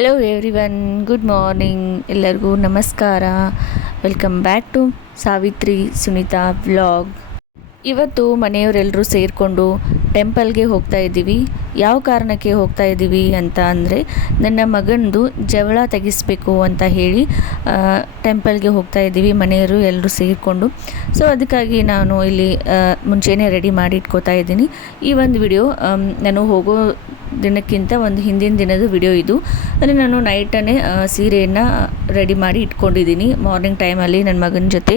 Hello everyone, good morning. ಎಲ್ಲರಿಗೂ ನಮಸ್ಕಾರ. Welcome back to Savitri Sunita vlog. ಇವತ್ತು ಮನೆಯವರೆಲ್ಲರೂ ಸೇರಿಕೊಂಡು ಟೆಂಪಲ್ಗೆ ಹೋಗ್ತಾ ಇದ್ದೀವಿ. ಯಾವ ಕಾರಣಕ್ಕೆ ಹೋಗ್ತಾ ಇದ್ದೀವಿ ಅಂತ ಅಂದರೆ, ನನ್ನ ಮಗನದು ಜವಳ ತೆಗಿಸ್ಬೇಕು ಅಂತ ಹೇಳಿ ಟೆಂಪಲ್ಗೆ ಹೋಗ್ತಾ ಇದ್ದೀವಿ ಮನೆಯವರು ಎಲ್ಲರೂ ಸೇರಿಕೊಂಡು. ಸೊ ಅದಕ್ಕಾಗಿ ನಾನು ಇಲ್ಲಿ ಮುಂಚೆನೇ ರೆಡಿ ಮಾಡಿ ಇಟ್ಕೋತಾ ಇದ್ದೀನಿ. ಈ ಒಂದು ವಿಡಿಯೋ ನಾನು ಹೋಗೋ ದಿನಕ್ಕಿಂತ ಒಂದು ಹಿಂದಿನ ದಿನದ ವಿಡಿಯೋ ಇದು. ಅಂದರೆ ನಾನು ನೈಟನ್ನೇ ಸೀರೆಯನ್ನು ರೆಡಿ ಮಾಡಿ ಇಟ್ಕೊಂಡಿದ್ದೀನಿ. ಮಾರ್ನಿಂಗ್ ಟೈಮಲ್ಲಿ ನನ್ನ ಮಗನ ಜೊತೆ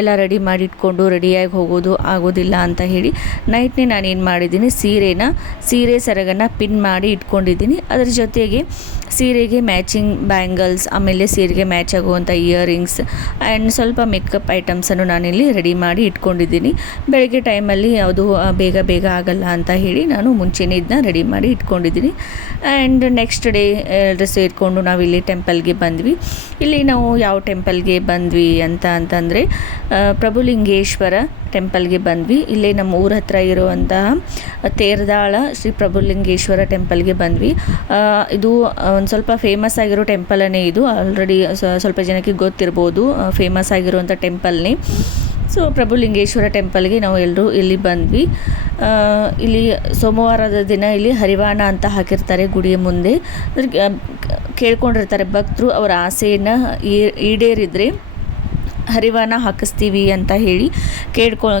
ಎಲ್ಲ ರೆಡಿ ಮಾಡಿ ಇಟ್ಕೊಂಡು ರೆಡಿಯಾಗಿ ಹೋಗೋದು ಆಗೋದಿಲ್ಲ ಅಂತ ಹೇಳಿ ನೈಟ್ನೇ ನಾನು ಏನು ಮಾಡಿದ್ದೀನಿ, ಸೀರೆ ಸೆರಗನ್ನು ಪಿನ್ ಮಾಡಿ ಇಟ್ಕೊಂಡಿದ್ದೀನಿ. ಅದರ ಜೊತೆಗೆ ಸೀರೆಗೆ ಮ್ಯಾಚಿಂಗ್ ಬ್ಯಾಂಗಲ್ಸ್, ಆಮೇಲೆ ಸೀರೆಗೆ ಮ್ಯಾಚ್ ಆಗುವಂಥ ಇಯರಿಂಗ್ಸ್ ಆ್ಯಂಡ್ ಸ್ವಲ್ಪ ಮೇಕಪ್ ಐಟಮ್ಸನ್ನು ನಾನಿಲ್ಲಿ ರೆಡಿ ಮಾಡಿ ಇಟ್ಕೊಂಡಿದ್ದೀನಿ. ಬೆಳಗ್ಗೆ ಟೈಮಲ್ಲಿ ಯಾವುದು ಬೇಗ ಆಗಲ್ಲ ಅಂತ ಹೇಳಿ ನಾನು ಮುಂಚೆನೇ ಇದನ್ನ ರೆಡಿ ಮಾಡಿ ಇಟ್ಕೊಂಡಿದ್ದೀನಿ. ಆ್ಯಂಡ್ ನೆಕ್ಸ್ಟ್ ಡೇ ಎಲ್ಲರೂ ಸೇರಿಕೊಂಡು ನಾವಿಲ್ಲಿ ಟೆಂಪಲ್ಗೆ ಬಂದ್ವಿ. ಇಲ್ಲಿ ನಾವು ಯಾವ ಟೆಂಪಲ್ಗೆ ಬಂದ್ವಿ ಅಂತಂದರೆ ಪ್ರಭುಲಿಂಗೇಶ್ವರ ಟೆಂಪಲ್ಗೆ ಬಂದ್ವಿ. ಇಲ್ಲೇ ನಮ್ಮ ಊರ ಹತ್ರ ಇರುವಂತಹ ತೇರದಾಳ ಶ್ರೀ ಪ್ರಭುಲಿಂಗೇಶ್ವರ ಟೆಂಪಲ್ಗೆ ಬಂದ್ವಿ. ಇದು ಒಂದು ಸ್ವಲ್ಪ ಫೇಮಸ್ ಆಗಿರೋ ಟೆಂಪಲನೇ ಇದು. ಆಲ್ರೆಡಿ ಸ್ವಲ್ಪ ಜನಕ್ಕೆ ಗೊತ್ತಿರ್ಬೋದು ಫೇಮಸ್ ಆಗಿರುವಂಥ ಟೆಂಪಲ್ನೇ. ಸೊ ಪ್ರಭುಲಿಂಗೇಶ್ವರ ಟೆಂಪಲ್ಗೆ ನಾವು ಎಲ್ಲರೂ ಇಲ್ಲಿ ಬಂದ್ವಿ. ಇಲ್ಲಿ ಸೋಮವಾರದ ದಿನ ಇಲ್ಲಿ ಹರಿವಾಣ ಅಂತ ಹಾಕಿರ್ತಾರೆ ಗುಡಿಯ ಮುಂದೆ. ಕೇಳ್ಕೊಂಡಿರ್ತಾರೆ ಭಕ್ತರು, ಅವರ ಆಸೆಯನ್ನು ಈಡೇರಿದರೆ ಹರಿವಾಣ ಹಾಕಿಸ್ತೀವಿ ಅಂತ ಹೇಳಿ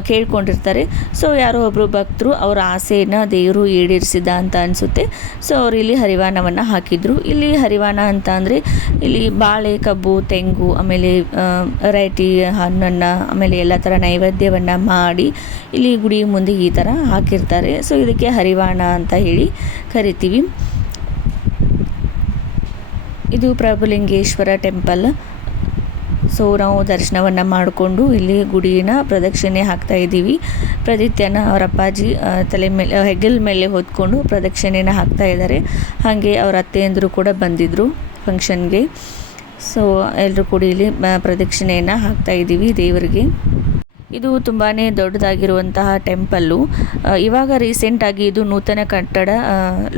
ಕೇಳ್ಕೊಂಡಿರ್ತಾರೆ. ಸೊ ಯಾರೋ ಒಬ್ಬರು ಭಕ್ತರು ಅವರ ಆಸೆಯನ್ನು ದೇವರು ಈಡೇರಿಸಿದ ಅಂತ ಅನಿಸುತ್ತೆ. ಸೊ ಅವರು ಇಲ್ಲಿ ಹರಿವಾಣವನ್ನು ಹಾಕಿದರು. ಇಲ್ಲಿ ಹರಿವಾಣ ಅಂತ ಅಂದರೆ ಇಲ್ಲಿ ಬಾಳೆ, ಕಬ್ಬು, ತೆಂಗು, ಆಮೇಲೆ ವೆರೈಟಿ ಹಣ್ಣನ್ನು, ಆಮೇಲೆ ಎಲ್ಲ ಥರ ನೈವೇದ್ಯವನ್ನು ಮಾಡಿ ಇಲ್ಲಿ ಗುಡಿ ಮುಂದೆ ಈ ಥರ ಹಾಕಿರ್ತಾರೆ. ಸೊ ಇದಕ್ಕೆ ಹರಿವಾಣ ಅಂತ ಹೇಳಿ ಕರಿತೀವಿ. ಇದು ಪ್ರಭುಲಿಂಗೇಶ್ವರ ಟೆಂಪಲ್. ಸೊ ನಾವು ದರ್ಶನವನ್ನು ಮಾಡಿಕೊಂಡು ಇಲ್ಲಿ ಗುಡಿನ ಪ್ರದಕ್ಷಿಣೆ ಹಾಕ್ತಾ ಇದ್ದೀವಿ. ಪ್ರದಿತ್ಯನ ಅವರ ಅಪ್ಪಾಜಿ ತಲೆ ಮೇಲೆ ಹೆಗಲ ಮೇಲೆ ಹೊತ್ಕೊಂಡು ಪ್ರದಕ್ಷಿಣೆನ ಹಾಕ್ತಾ ಇದ್ದಾರೆ. ಹಾಗೆ ಅವರ ಅತ್ತೆಯಂದರು ಕೂಡ ಬಂದಿದ್ದರು ಫಂಕ್ಷನ್ಗೆ. ಸೊ ಎಲ್ಲರೂ ಕೂಡ ಇಲ್ಲಿ ಪ್ರದಕ್ಷಿಣೆಯನ್ನು ಹಾಕ್ತಾ ಇದ್ದೀವಿ ದೇವರಿಗೆ. ಇದು ತುಂಬಾ ದೊಡ್ಡದಾಗಿರುವಂತಹ ಟೆಂಪಲ್ಲು. ಇವಾಗ ರೀಸೆಂಟಾಗಿ ಇದು ನೂತನ ಕಟ್ಟಡ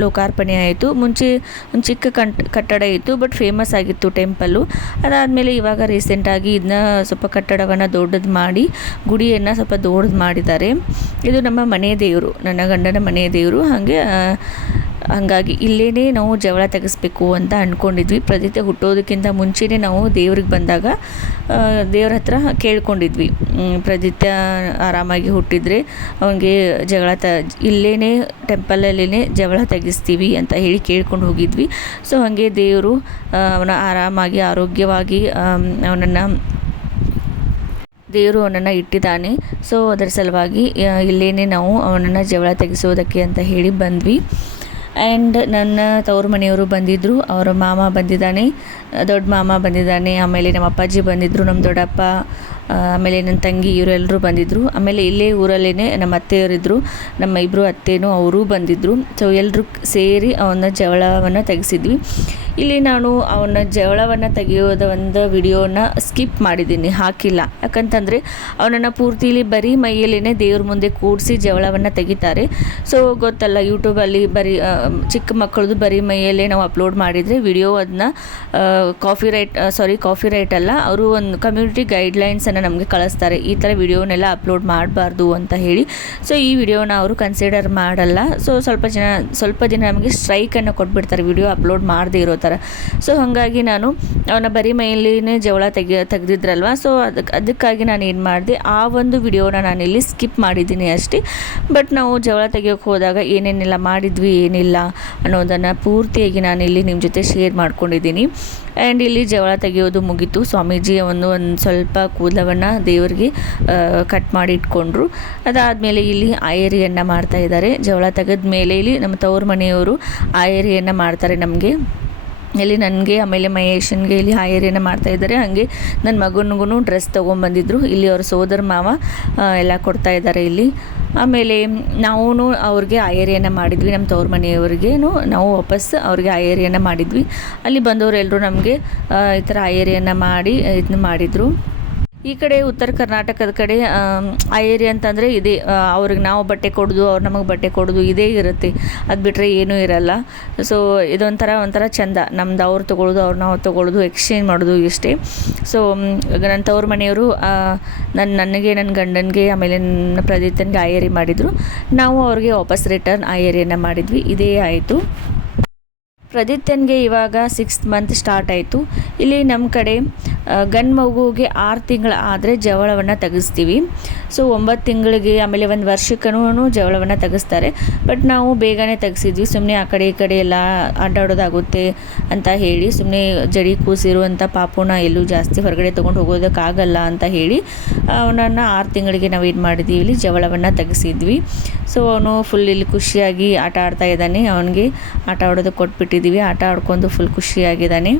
ಲೋಕಾರ್ಪಣೆ ಆಯಿತು. ಮುಂಚೆ ಒಂದು ಚಿಕ್ಕ ಕಟ್ಟಡ ಇತ್ತು, ಬಟ್ ಫೇಮಸ್ ಆಗಿತ್ತು ಟೆಂಪಲ್ಲು. ಅದಾದಮೇಲೆ ಇವಾಗ ರೀಸೆಂಟಾಗಿ ಇದನ್ನ ಸ್ವಲ್ಪ ಕಟ್ಟಡವನ್ನು ದೊಡ್ಡದು ಮಾಡಿ ಗುಡಿಯನ್ನು ಸ್ವಲ್ಪ ದೊಡ್ಡದು ಮಾಡಿದ್ದಾರೆ. ಇದು ನಮ್ಮ ಮನೆ ದೇವರು, ನನ್ನ ಗಂಡನ ಮನೆ ದೇವರು. ಹಾಗಾಗಿ ಇಲ್ಲೇ ನಾವು ಜವಳ ತೆಗೆಸ್ಬೇಕು ಅಂತ ಅಂದ್ಕೊಂಡಿದ್ವಿ. ಪ್ರದಿತ್ಯ ಹುಟ್ಟೋದಕ್ಕಿಂತ ಮುಂಚೆನೇ ನಾವು ದೇವ್ರಿಗೆ ಬಂದಾಗ ದೇವ್ರ ಹತ್ರ ಕೇಳ್ಕೊಂಡಿದ್ವಿ, ಪ್ರದಿತ್ಯ ಆರಾಮಾಗಿ ಹುಟ್ಟಿದರೆ ಅವನಿಗೆ ಇಲ್ಲೇ ಟೆಂಪಲಲ್ಲೇ ಜವಳ ತೆಗಿಸ್ತೀವಿ ಅಂತ ಹೇಳಿ ಕೇಳ್ಕೊಂಡು ಹೋಗಿದ್ವಿ. ಸೊ ಹಾಗೆ ದೇವರು ಅವನ ಆರಾಮಾಗಿ ಆರೋಗ್ಯವಾಗಿ ದೇವರು ಅವನನ್ನು ಇಟ್ಟಿದ್ದಾನೆ. ಸೊ ಅದರ ಸಲುವಾಗಿ ಇಲ್ಲೇ ನಾವು ಅವನನ್ನು ಜವಳ ತೆಗೆಸೋದಕ್ಕೆ ಅಂತ ಹೇಳಿ ಬಂದ್ವಿ. ಆ್ಯಂಡ್ ನನ್ನ ತವರು ಮನೆಯವರು ಬಂದಿದ್ದರು, ಅವರ ಮಾಮ ಬಂದಿದ್ದಾನೆ, ದೊಡ್ಡ ಮಾಮ ಬಂದಿದ್ದಾನೆ, ಆಮೇಲೆ ನಮ್ಮ ಅಪ್ಪಾಜಿ ಬಂದಿದ್ದರು, ನಮ್ಮ ದೊಡ್ಡಪ್ಪ, ಆಮೇಲೆ ನನ್ನ ತಂಗಿ, ಇವರೆಲ್ಲರೂ ಬಂದಿದ್ದರು. ಆಮೇಲೆ ಇಲ್ಲೇ ಊರಲ್ಲೇ ನಮ್ಮ ಅತ್ತೆಯವರಿದ್ದರು, ನಮ್ಮ ಇಬ್ಬರು ಅತ್ತೆನೂ ಅವರೂ ಬಂದಿದ್ದರು. ಸೊ ಎಲ್ಲರೂ ಸೇರಿ ಅವನ ಜವಳವನ್ನು ತೆಗೆಸಿದ್ವಿ. ಇಲ್ಲಿ ನಾನು ಅವನ ಜವಳವನ್ನು ತೆಗೆಯೋದ ಒಂದು ವಿಡಿಯೋನ ಸ್ಕಿಪ್ ಮಾಡಿದ್ದೀನಿ, ಹಾಕಿಲ್ಲ. ಯಾಕಂತಂದರೆ ಅವನನ್ನು ಪೂರ್ತಿಲಿ ಬರೀ ಮೈಯಲ್ಲೇ ದೇವ್ರ ಮುಂದೆ ಕೂಡಿಸಿ ಜವಳವನ್ನು ತೆಗಿತಾರೆ. ಸೊ ಗೊತ್ತಲ್ಲ, ಯೂಟ್ಯೂಬಲ್ಲಿ ಬರೀ ಚಿಕ್ಕ ಮಕ್ಕಳದು ಬರೀ ಮೈಯಲ್ಲೇ ನಾವು ಅಪ್ಲೋಡ್ ಮಾಡಿದರೆ ವಿಡಿಯೋ ಅದನ್ನ ಕಾಫಿ ರೈಟ್ ಅಲ್ಲ, ಅವರು ಒಂದು ಕಮ್ಯುನಿಟಿ ಗೈಡ್ಲೈನ್ಸನ್ನು ನಮಗೆ ಕಳಿಸ್ತಾರೆ, ಈ ಥರ ವಿಡಿಯೋನೆಲ್ಲ ಅಪ್ಲೋಡ್ ಮಾಡಬಾರ್ದು ಅಂತ ಹೇಳಿ. ಸೊ ಈ ವಿಡಿಯೋನ ಅವರು ಕನ್ಸಿಡರ್ ಮಾಡಲ್ಲ. ಸೊ ಸ್ವಲ್ಪ ದಿನ ನಮಗೆ ಸ್ಟ್ರೈಕನ್ನು ಕೊಟ್ಬಿಡ್ತಾರೆ ವಿಡಿಯೋ ಅಪ್ಲೋಡ್ ಮಾಡದೇ ಇರೋ ಥರ. ಸೊ ಹಾಗಾಗಿ ನಾನು ಅವನ ಬರೀ ಮೈಯಲ್ಲಿನೇ ಜವಳ ತೆಗೆದಿದ್ರಲ್ವ, ಸೊ ಅದಕ್ಕಾಗಿ ನಾನು ಏನು ಮಾಡಿದೆ, ಆ ಒಂದು ವಿಡಿಯೋನ ನಾನಿಲ್ಲಿ ಸ್ಕಿಪ್ ಮಾಡಿದ್ದೀನಿ ಅಷ್ಟೇ. ಬಟ್ ನಾವು ಜವಳ ತೆಗಿಯೋಕ್ಕೆ ಹೋದಾಗ ಏನೇನೆಲ್ಲ ಮಾಡಿದ್ವಿ, ಏನಿಲ್ಲ ಅನ್ನೋದನ್ನು ಪೂರ್ತಿಯಾಗಿ ನಾನಿಲ್ಲಿ ನಿಮ್ಮ ಜೊತೆ ಶೇರ್ ಮಾಡ್ಕೊಂಡಿದ್ದೀನಿ. ಆ್ಯಂಡ್ ಇಲ್ಲಿ ಜವಳ ತೆಗೆಯೋದು ಮುಗೀತು. ಸ್ವಾಮೀಜಿ ಒಂದು ಸ್ವಲ್ಪ ಕೂದಲವನ್ನು ದೇವರಿಗೆ ಕಟ್ ಮಾಡಿ ಇಟ್ಕೊಂಡ್ರು. ಅದಾದಮೇಲೆ ಇಲ್ಲಿ ಆಯರಿಯನ್ನು ಮಾಡ್ತಾ ಇದ್ದಾರೆ. ಜವಳ ತೆಗೆದ ಮೇಲೆ ಇಲ್ಲಿ ನಮ್ಮ ತವ್ರ ಮನೆಯವರು ಆಯರಿಯನ್ನು ಮಾಡ್ತಾರೆ ನಮಗೆ. ಇಲ್ಲಿ ನನಗೆ ಆಮೇಲೆ ಮಹೇಶನ್ಗೆ ಇಲ್ಲಿ ಆಯರಿಯನ್ನು ಮಾಡ್ತಾಯಿದ್ದಾರೆ. ಹಾಗೆ ನನ್ನ ಮಗನಿಗೂ ಡ್ರೆಸ್ ತೊಗೊಂಬಂದಿದ್ರು. ಇಲ್ಲಿ ಅವ್ರ ಸೋದರ ಮಾವ ಎಲ್ಲ ಕೊಡ್ತಾ ಇದ್ದಾರೆ ಇಲ್ಲಿ. ಆಮೇಲೆ ನಾವು ಅವ್ರಿಗೆ ಆಯರಿಯನ್ನು ಮಾಡಿದ್ವಿ, ನಮ್ಮ ತವ್ರ ಮನೆಯವ್ರಿಗೇನು ನಾವು ವಾಪಸ್ ಅವ್ರಿಗೆ ಆಯರಿಯನ್ನು ಮಾಡಿದ್ವಿ. ಅಲ್ಲಿ ಬಂದವರೆಲ್ಲರೂ ನಮಗೆ ಈ ಥರ ಆಯರಿಯನ್ನು ಮಾಡಿ ಇದನ್ನ ಮಾಡಿದರು. ಈ ಕಡೆ ಉತ್ತರ ಕರ್ನಾಟಕದ ಕಡೆ ಆ ಏರಿಯಾ ಅಂತಂದರೆ ಇದೇ, ಅವ್ರಿಗೆ ನಾವು ಬಟ್ಟೆ ಕೊಡೋದು, ಅವ್ರು ನಮಗೆ ಬಟ್ಟೆ ಕೊಡೋದು ಇದೇ ಇರುತ್ತೆ. ಅದು ಬಿಟ್ಟರೆ ಏನೂ ಇರಲ್ಲ. ಸೊ ಒಂಥರ ಚೆಂದ, ನಮ್ದು ಅವ್ರು ತೊಗೊಳ್ಳೋದು, ಅವ್ರು ನಾವು ತೊಗೊಳ್ಳೋದು, ಎಕ್ಸ್ಚೇಂಜ್ ಮಾಡೋದು ಇಷ್ಟೇ. ಸೊ ನನ್ನ ತವ್ರ ಮನೆಯವರು ನನಗೆ, ನನ್ನ ಗಂಡನಿಗೆ, ಆಮೇಲೆ ನನ್ನ ಪ್ರದೀಪ್ತನಿಗೆ ಆ ಏರಿ ಮಾಡಿದರು. ನಾವು ಅವ್ರಿಗೆ ವಾಪಸ್ ರಿಟರ್ನ್ ಆ ಏರಿಯನ್ನು ಮಾಡಿದ್ವಿ. ಇದೇ ಆಯಿತು. ಪ್ರದೀಪ್ತನಿಗೆ ಇವಾಗ 6th ಮಂತ್ ಸ್ಟಾರ್ಟ್ ಆಯಿತು. ಇಲ್ಲಿ ನಮ್ಮ ಕಡೆ ಗಂಡು ಮಗುವಿಗೆ 6 ತಿಂಗಳು ಆದರೆ ಜವಳವನ್ನು ತೆಗೆಸ್ತೀವಿ. ಸೊ 9 ತಿಂಗಳಿಗೆ ಆಮೇಲೆ 1 ವರ್ಷಕ್ಕೂ ಜವಳವನ್ನು ತೆಗೆಸ್ತಾರೆ. ಬಟ್ ನಾವು ಬೇಗನೆ ತೆಗೆಸಿದ್ವಿ, ಸುಮ್ಮನೆ ಆ ಕಡೆ ಈ ಕಡೆ ಎಲ್ಲ ಅಡ್ಡಾಡೋದಾಗುತ್ತೆ ಅಂತ ಹೇಳಿ, ಸುಮ್ಮನೆ ಜಡಿ ಕೂಸಿರುವಂಥ ಪಾಪುನ ಎಲ್ಲೂ ಜಾಸ್ತಿ ಹೊರಗಡೆ ತೊಗೊಂಡು ಹೋಗೋದಕ್ಕಾಗಲ್ಲ ಅಂತ ಹೇಳಿ ಅವನನ್ನು 6 ತಿಂಗಳಿಗೆ ನಾವು ಏನು ಮಾಡಿದ್ವಿ, ಇಲ್ಲಿ ಜವಳವನ್ನು ತೆಗೆಸಿದ್ವಿ. ಸೊ ಅವನು ಫುಲ್ ಇಲ್ಲಿ ಖುಷಿಯಾಗಿ ಆಟ ಆಡ್ತಾ ಇದ್ದಾನೆ. ಅವನಿಗೆ ಆಟ ಆಡೋದಕ್ಕೆ ಕೊಟ್ಬಿಟ್ಟಿದ್ದೀವಿ. ಆಟ ಆಡ್ಕೊಂಡು ಫುಲ್ ಖುಷಿಯಾಗಿದ್ದಾನೆ.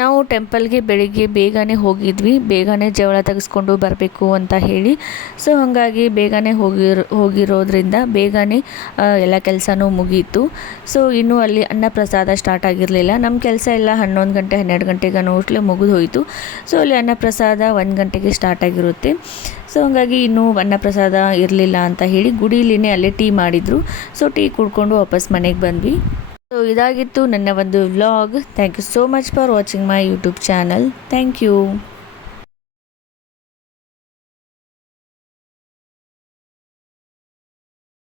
ನಾವು ಟೆಂಪಲ್ಗೆ ಬೆಳಿಗ್ಗೆ ಬೇಗನೆ ಹೋಗಿದ್ವಿ, ಬೇಗನೆ ಜವಳ ತೆಗೆಸ್ಕೊಂಡು ಬರಬೇಕು ಅಂತ ಹೇಳಿ. ಸೊ ಹಾಗಾಗಿ ಬೇಗನೆ ಹೋಗಿರೋದ್ರಿಂದ ಬೇಗನೆ ಎಲ್ಲ ಕೆಲಸನೂ ಮುಗೀತು. ಸೊ ಇನ್ನೂ ಅಲ್ಲಿ ಅನ್ನಪ್ರಸಾದ ಸ್ಟಾರ್ಟ್ ಆಗಿರಲಿಲ್ಲ. ನಮ್ಮ ಕೆಲಸ ಎಲ್ಲ 11 ಗಂಟೆ 12 ಗಂಟೆಗೆ ಅಷ್ಟೇ ಮುಗಿದು ಹೋಯಿತು. ಸೊ ಅಲ್ಲಿ ಅನ್ನಪ್ರಸಾದ 1 ಗಂಟೆಗೆ ಸ್ಟಾರ್ಟ್ ಆಗಿರುತ್ತೆ. ಸೊ ಹಾಗಾಗಿ ಇನ್ನೂ ಅನ್ನಪ್ರಸಾದ ಇರಲಿಲ್ಲ ಅಂತ ಹೇಳಿ ಗುಡಿಲಿನೇ ಅಲ್ಲೇ ಟೀ ಮಾಡಿದರು. ಸೊ ಟೀ ಕುಡ್ಕೊಂಡು ವಾಪಸ್ ಮನೆಗೆ ಬಂದ್ವಿ. ಸೊ ಇದಾಗಿತ್ತು ನನ್ನ ಒಂದು vlog. Thank you so much for watching my YouTube channel. Thank you.